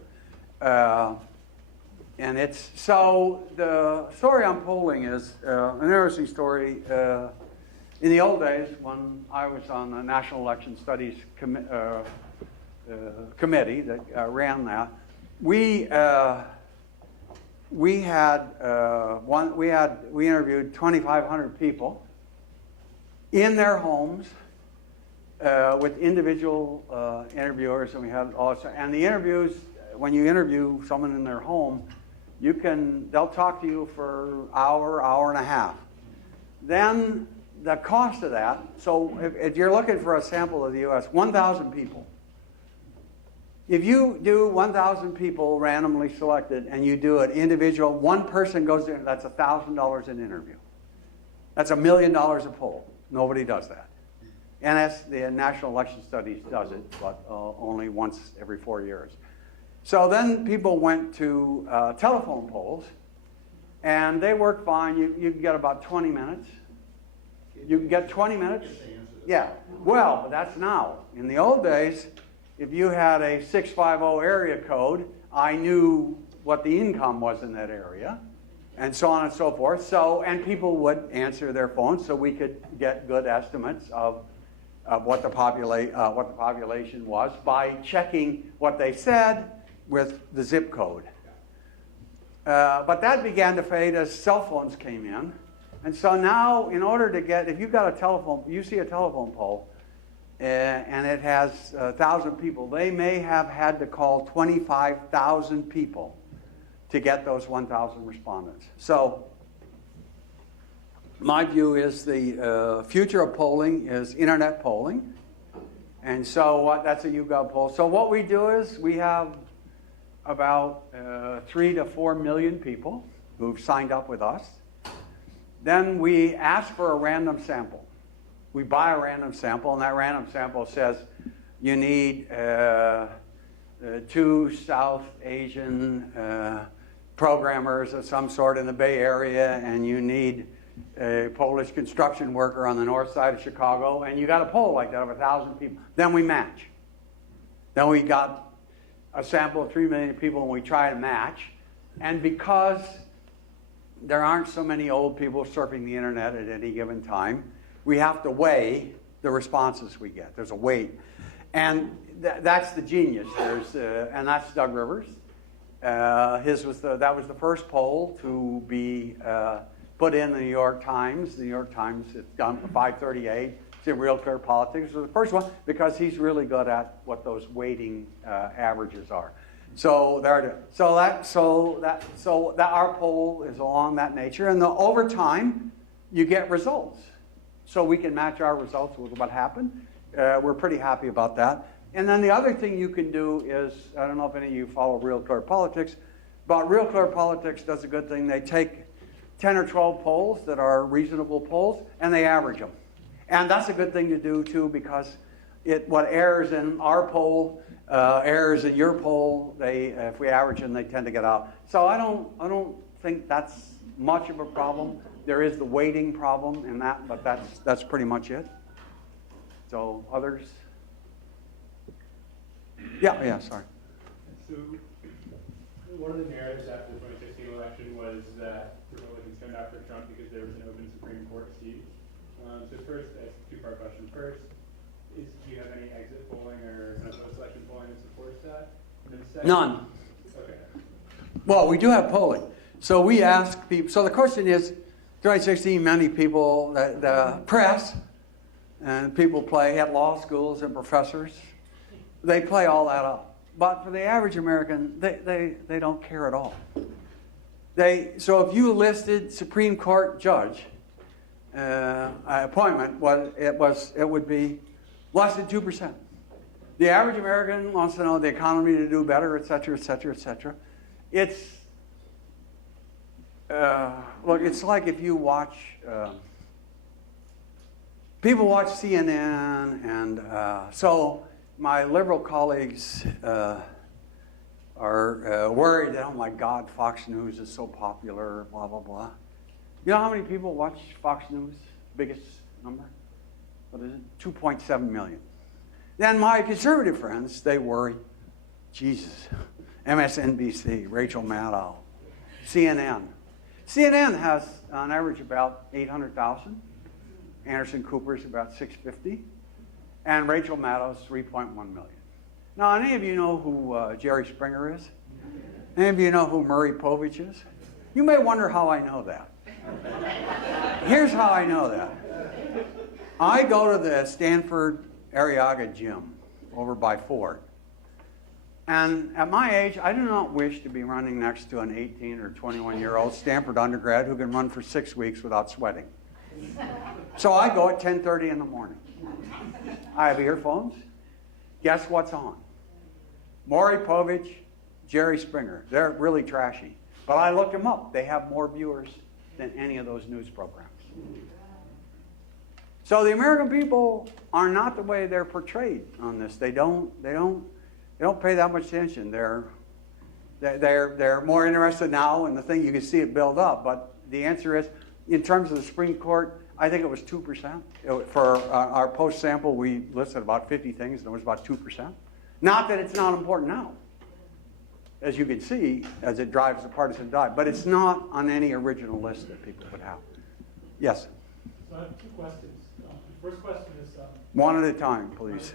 And so the story on polling is an interesting story. In the old days, when I was on the National Election Studies committee that ran that, we interviewed 2,500 people in their homes with individual interviewers, and we had and the interviews. When you interview someone in their home, they'll talk to you for hour and a half. Then the cost of that. So if you're looking for a sample of the U.S., 1,000 people. If you do 1,000 people randomly selected and you do an individual, one person goes in, that's $1,000 an interview. That's $1 million a poll. Nobody does that. And the National Election Studies does it, but only once every 4 years. So then people went to telephone polls, and they work fine. You can get about 20 minutes. You can get 20 minutes? Yeah. Well, that's now. In the old days, if you had a 650 area code, I knew what the income was in that area, and so on and so forth. And people would answer their phones, so we could get good estimates of what the population was by checking what they said with the zip code. But that began to fade as cell phones came in. And so now, in order to if you've got you see a telephone poll, and it has 1,000 people, they may have had to call 25,000 people to get those 1,000 respondents. So my view is the future of polling is internet polling. And so that's a YouGov poll. So what we do is we have about 3 to 4 million people who've signed up with us. Then we ask for a random sample. We buy a random sample, and that random sample says you need 2 South Asian programmers of some sort in the Bay Area, and you need a Polish construction worker on the north side of Chicago, and you got a poll like that of 1,000 people. Then we match. Then we got a sample of 3 million people, and we try to match. And because there aren't so many old people surfing the internet at any given time, we have to weigh the responses we get. There's a weight. And that's the genius. And that's Doug Rivers. That was the first poll to be put in the New York Times. The New York Times, it's done for 538. It's in Real Clear Politics. It was the first one because he's really good at what those weighting averages are. So there. So our poll is along that nature, and over time, you get results. So we can match our results with what happened. We're pretty happy about that. And then the other thing you can do is, I don't know if any of you follow Real Clear Politics, but Real Clear Politics does a good thing. They take 10 or 12 polls that are reasonable polls, and they average them. And that's a good thing to do, too, because what errors in our poll errors in your poll. If we average them, they tend to get out. So I don't think that's much of a problem. There is the weighting problem in that, but that's pretty much it. So others? Yeah, sorry. So one of the narratives after the 2016 election was that Republicans turned out for Trump because there was an open Supreme Court seat. So first, that's a two-part question. First, do you have any exit polling or kind of post-election polling that supports that? And then second, none. Okay. Well, we do have polling. So we ask people. So the question is, 2016, many people, the press, and people play at law schools and professors, they play all that up. But for the average American, they don't care at all. So if you listed Supreme Court judge appointment, it would be less than 2%. The average American wants to know the economy to do better, et cetera, et cetera, et cetera. Look, it's like if you watch, people watch CNN, and so my liberal colleagues are worried that, oh my God, Fox News is so popular, blah, blah, blah. You know how many people watch Fox News? Biggest number? What is it? 2.7 million. Then my conservative friends, they worry. Jesus. MSNBC, Rachel Maddow, CNN. CNN has on average about 800,000. Anderson Cooper's about 650. And Rachel Maddow's 3.1 million. Now, any of you know who Jerry Springer is? Any of you know who Murray Povich is? You may wonder how I know that. Here's how I know that. I go to the Stanford Arriaga gym over by Ford. And at my age, I do not wish to be running next to an 18 or 21-year-old Stanford undergrad who can run for 6 weeks without sweating. So I go at 10:30 in the morning. I have earphones. Guess what's on? Maury Povich, Jerry Springer. They're really trashy. But I looked them up. They have more viewers than any of those news programs. So the American people are not the way they're portrayed on this. They don't pay that much attention. They're more interested now in the thing. You can see it build up. But the answer is, in terms of the Supreme Court, I think it was 2%. For our post sample, we listed about 50 things, and it was about 2%. Not that it's not important now, as you can see, as it drives the partisan divide. But it's not on any original list that people would have. Yes? So I have two questions. The first question is... one at a time, please.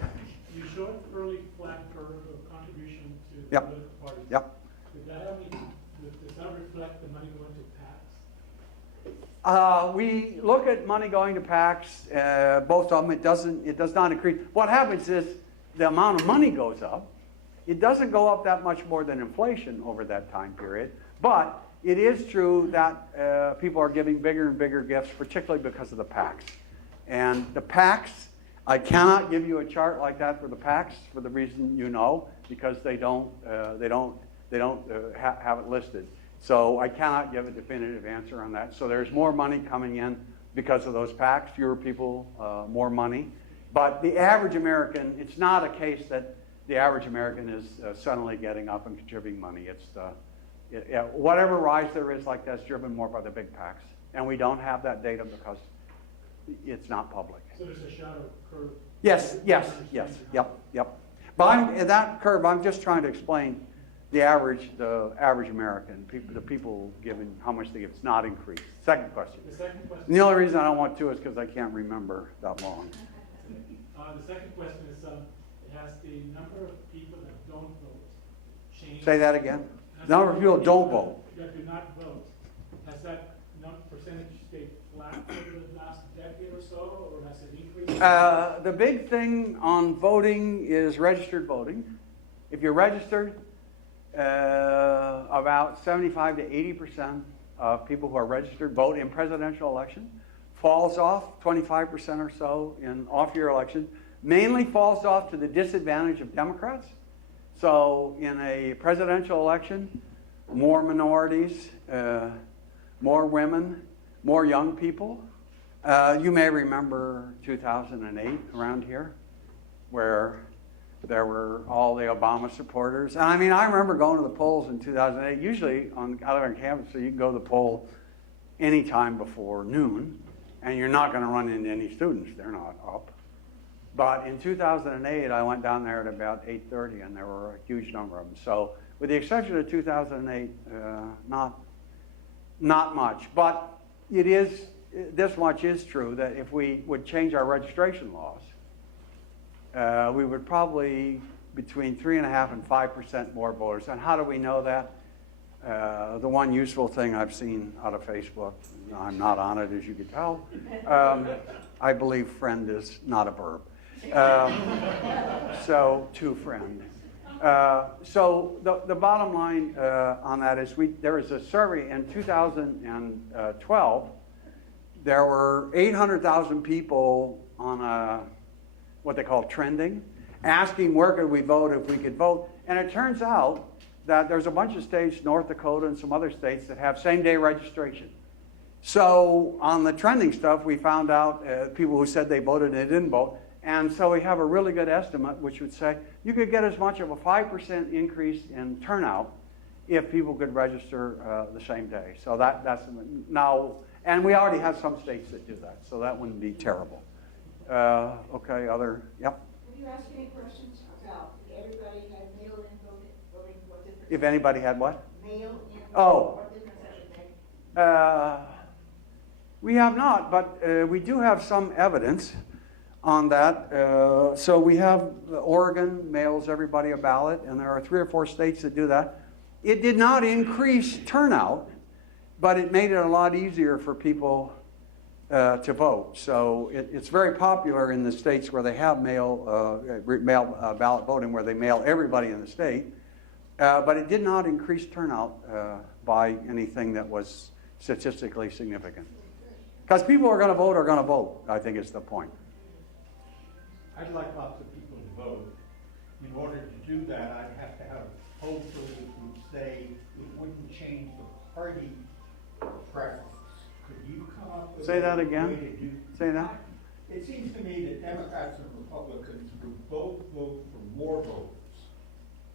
You showed a fairly flat curve of contribution to Yep. political parties. Yep. Does that reflect the money going to PACs? We look at money going to PACs, both of them. It does not increase. What happens is the amount of money goes up. It doesn't go up that much more than inflation over that time period. But it is true that people are giving bigger and bigger gifts, particularly because of the PACs. And the PACs, I cannot give you a chart like that for the PACs for the reason you know, because they don't have it listed. So I cannot give a definitive answer on that. So there's more money coming in because of those PACs, fewer people, more money. But the average American, it's not a case that the average American is suddenly getting up and contributing money. It's whatever rise there is like that's driven more by the big PACs. And we don't have that data because it's not public. So there's a shadow curve. Yes. Yep. But that curve, I'm just trying to explain the average American, the people giving how much they give. It's not increased. Second question. The second question. And the only reason I don't want to is because I can't remember that long. The second question is, has the number of people that don't vote changed? Say that again. The number of people don't vote. That do not vote. Has that percentage stayed flat over the last decade or so, or has it increased? The big thing on voting is registered voting. If you're registered, about 75 to 80% of people who are registered vote in presidential election. Falls off 25% or so in off-year elections. Mainly falls off to the disadvantage of Democrats. So in a presidential election, more minorities, more women, more young people. You may remember 2008 around here, where there were all the Obama supporters. And I mean, I remember going to the polls in 2008, usually I live on campus, so you can go to the poll anytime before noon, and you're not going to run into any students. They're not up. But in 2008, I went down there at about 8:30, and there were a huge number of them. So with the exception of 2008, not much. But it is, this much is true, that if we would change our registration laws, we would probably between 3.5% and 5% more voters. And how do we know that? The one useful thing I've seen out of Facebook, I'm not on it as you can tell, I believe friend is not a verb. So to friend. So the bottom line on that is there was a survey in 2012. There were 800,000 people on what they call trending, asking where could we vote if we could vote. And it turns out that there's a bunch of states, North Dakota and some other states, that have same-day registration. So on the trending stuff, we found out people who said they voted and they didn't vote. And so we have a really good estimate, which would say you could get as much of a 5% increase in turnout if people could register the same day. So that's now, And we already have some states that do that, so that wouldn't be terrible. Okay, other, yep. Will you ask any questions about if everybody had mail-in voting, what difference? If anybody had what? Mail-in Oh. what difference that would make? We have not, but we do have some evidence on that. So we have Oregon mails everybody a ballot, and there are 3 or 4 states that do that. It did not increase turnout, but it made it a lot easier for people to vote. So it's very popular in the states where they have mail ballot voting, where they mail everybody in the state. But it did not increase turnout by anything that was statistically significant. Because people are going to vote, I think is the point. I'd like lots of people to vote. In order to do that, I'd have to have a poll that would say it wouldn't change the party preference. Could you come up with Say that a again. way to do Say that. It seems to me that Democrats and Republicans would both vote for more votes,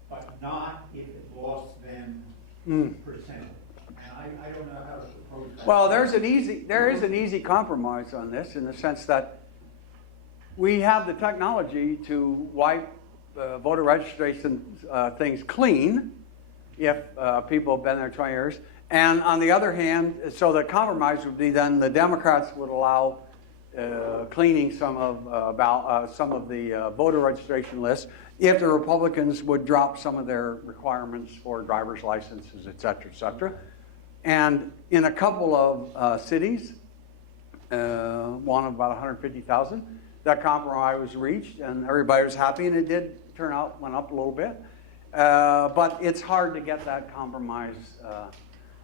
but not if it lost them percentage. And I don't know how to propose that. Well, there is an easy compromise on this in the sense that we have the technology to wipe voter registration things clean if people have been there 20 years. And on the other hand, so the compromise would be then the Democrats would allow cleaning some of the voter registration lists if the Republicans would drop some of their requirements for driver's licenses, et cetera, et cetera. And in a couple of cities, one of about 150,000, that compromise was reached, and everybody was happy, and it did turn out, went up a little bit. But it's hard to get that compromise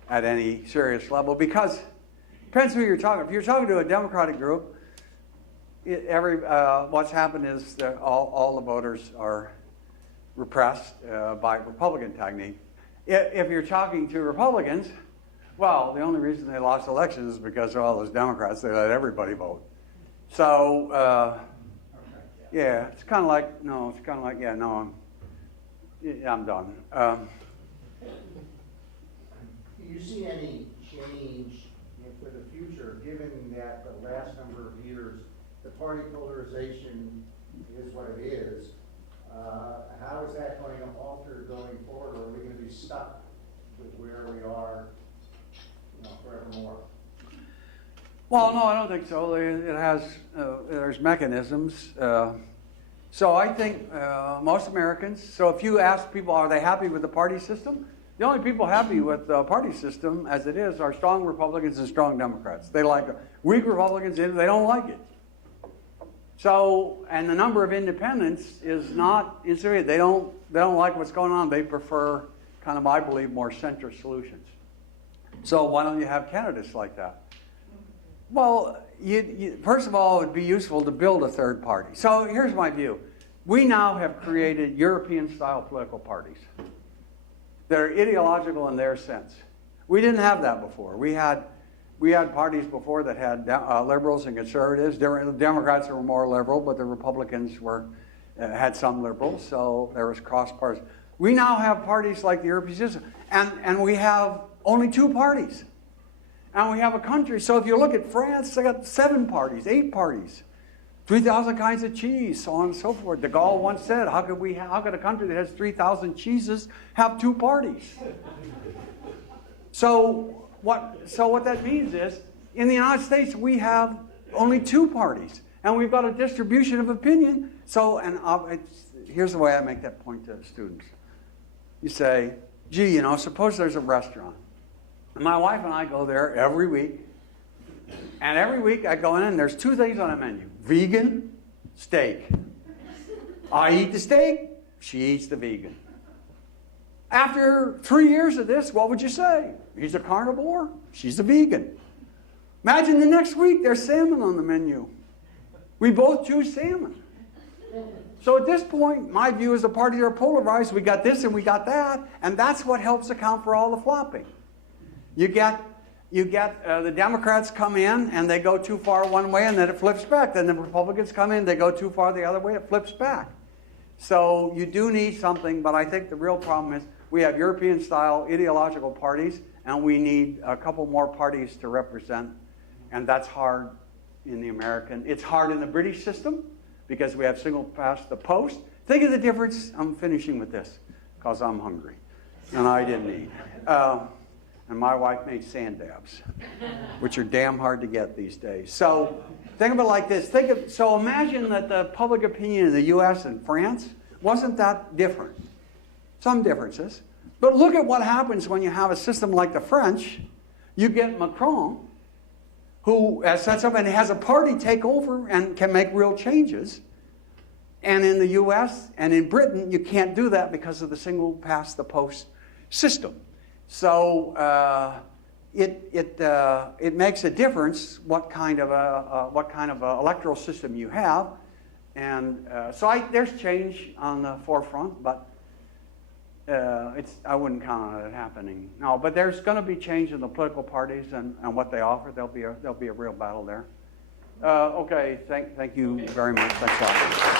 at any serious level because it depends who you're talking. If you're talking to a Democratic group, what's happened is that all the voters are repressed by Republican technique. If you're talking to Republicans, well, the only reason they lost elections is because of all those Democrats. They let everybody vote. So, yeah, it's kind of like, I'm done. Do you see any change for the future, given that the last number of years, the party polarization is what it is? How is that going to alter going forward, or are we going to be stuck with where we are, forevermore? Well, no, I don't think so. It has, there's mechanisms. So I think most Americans, so if you ask people, are they happy with the party system? The only people happy with the party system as it is are strong Republicans and strong Democrats. They like it. Weak Republicans, they don't like it. So, and the number of independents is not insignificant. They don't like what's going on. They prefer kind of, I believe, more centrist solutions. So why don't you have candidates like that? Well, first of all, it would be useful to build a third party. So here's my view. We now have created European-style political parties that are ideological in their sense. We didn't have that before. We had parties before that had liberals and conservatives. The Democrats were more liberal, but the Republicans had some liberals, so there was cross-parties. We now have parties like the European system, and we have only 2 parties. And we have a country, so if you look at France, they got 7 parties, 8 parties, 3,000 kinds of cheese, so on and so forth. De Gaulle once said, how could a country that has 3,000 cheeses have 2 parties? So what that means is, in the United States, we have only 2 parties, and we've got a distribution of opinion. So, here's the way I make that point to students. You say, gee, suppose there's a restaurant. And my wife and I go there every week. And every week I go in and there's 2 things on the menu. Vegan, steak. I eat the steak, she eats the vegan. After 3 years of this, what would you say? He's a carnivore, she's a vegan. Imagine the next week there's salmon on the menu. We both choose salmon. So at this point, my view is the parties are polarized. We got this and we got that, and that's what helps account for all the flopping. You get the Democrats come in and they go too far one way and then it flips back. Then the Republicans come in, they go too far the other way, it flips back. So you do need something, but I think the real problem is we have European-style ideological parties, and we need a couple more parties to represent and that's hard in the American. It's hard in the British system because we have single past the post. Think of the difference. I'm finishing with this because I'm hungry and I didn't eat. And my wife made sand dabs, which are damn hard to get these days. So think of it like this. So imagine that the public opinion in the U.S. and France wasn't that different. Some differences. But look at what happens when you have a system like the French. You get Macron, who sets up and has a party take over and can make real changes. And in the U.S. and in Britain, you can't do that because of the single past the post system. So it makes a difference what kind of a electoral system you have, and there's change on the forefront, but I wouldn't count on it happening. No, but there's going to be change in the political parties and what they offer. There'll be a real battle there. Okay, thank you very much. Thanks a lot.